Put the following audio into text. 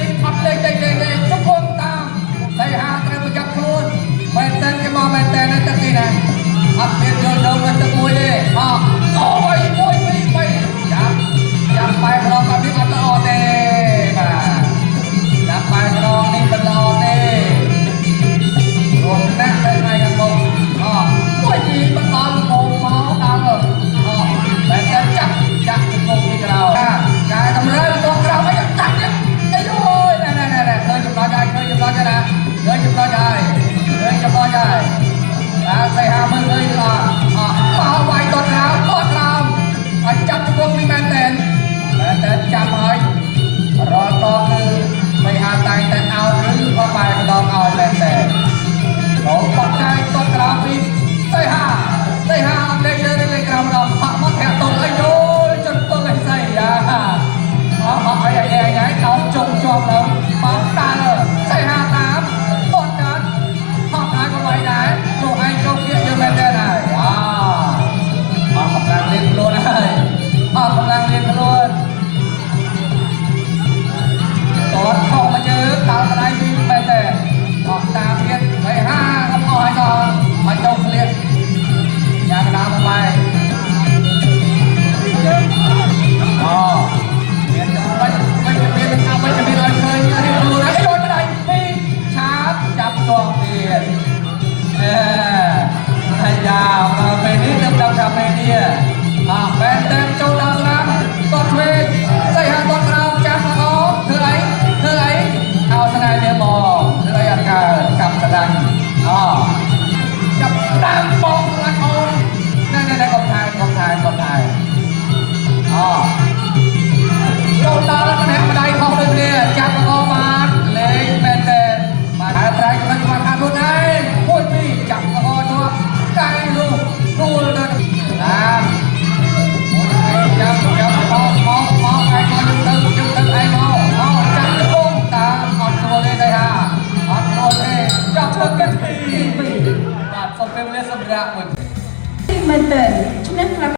នេះអត់លេងជង្គង់តាមតែហាត្រូវប្រចាំខ្លួនមែនតើគេមកមែនតើនៅទឹកនេះណាអត់មានយល់ដល់នៅទឹកមួយទេអូយ1 2 3ចាំបែរក្រងគាត់នេះអត់ល្អទេបាទចាំបែរក្រងនេះមិនល្អទេរួមណាស់ទៅថ្ងៃខាងមុខមួយទីបន្តមកដល់មែនតើចាក់ជង្គង់ពីក្រោយការតម្រូវមកក្រោយមិនចាក់ទេអីអូយណែឃើញចំណុចហើយឃើញចំណុចហើយណាឃើញចំណុចហើយតែហាមើលឃើញមកវាយដល់ក្រោយឲ្យចាប់ជង្គង់ពីមែនតើចាំហើយរាល់តគឺមិនហាតែងតែអោតឬក៏បែរម្ដងឲ្យមែនតើចូលបាត់កាយតក្រោយពីតែហាអត់លេងលើលេងក្រោយម្ដងមកធាក់តអីយូចន្ទល់ឯស្អីអីដោជុំជាប់ឡើងមកតាតែហាតាមបត់កាត់ហត់ហើយក៏ໄວដែរលោកឯងចូលគៀកយើងមែនតើហើយកំពុងរៀនខ្លួនហើយកំពុងរៀនខ្លួនតោះខំមកយើងតើកន្លែងនេះមែនតើតាមទៀតហើយហាកុំអស់ឲ្យមកចូលឃ្លៀកយ៉ាងណាមកបែរមានចាំបាច់មិនមានឲ្យឃើញរៀនខ្លួនហើយដូចម្ដាយពីឆាបចាប់ជាប់ទៀតហើយយ៉ាដល់ពេលនេះទៅដល់កាហ្វេនេះបែរតែចូលដល់ស្រាប់គាត់ឆ្វេងស្អីហាគាត់ក្រោមចាប់ល្អធ្វើអីអោស្នេហ៍នេះបងធ្វើអីអត់កើតចាប់ស្ដាច់ចាប់ដើមបងខ្លាចអូនណែកុំថែចូលដល់ម្នាក់ម្ដាយខុសដូចគ្នាចាប់ល្អបានលេងមែនតើបាទតែត្រែកមិនខ្វះខាតខ្លួនឯងមួយពីរចាប់ល្អជាប់កាយនោះគូលទៅតាមចាំមកឯងមកយើងទៅឯងមកចាំជង្គង់តាមអត់ខ្លួនទេហើយអត់ខ្លួនទេចាប់លើកទី2បាទសូមពេលវេលាសម្រាប់មួយមែនតើឈ្នះ